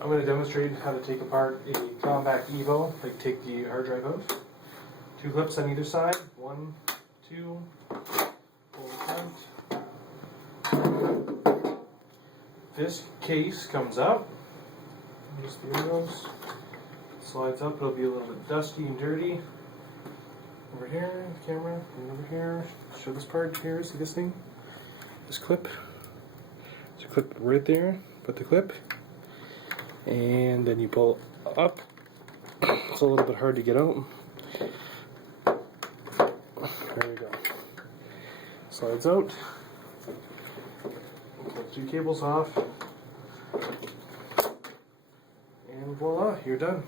I'm going to demonstrate how to take apart a Compaq Evo, like take the hard drive out. 2 clips on either side, 1, 2, pull the front. This case comes up, just the windows, slides up, it'll be a little bit dusty and dirty. Over here, the camera, and over here, show this part here, see this thing? This clip. There's a clip right there, put the clip, and then you pull up. It's a little bit hard to get out. There we go. Slides out. Pull 2 cables off. And voila, you're done.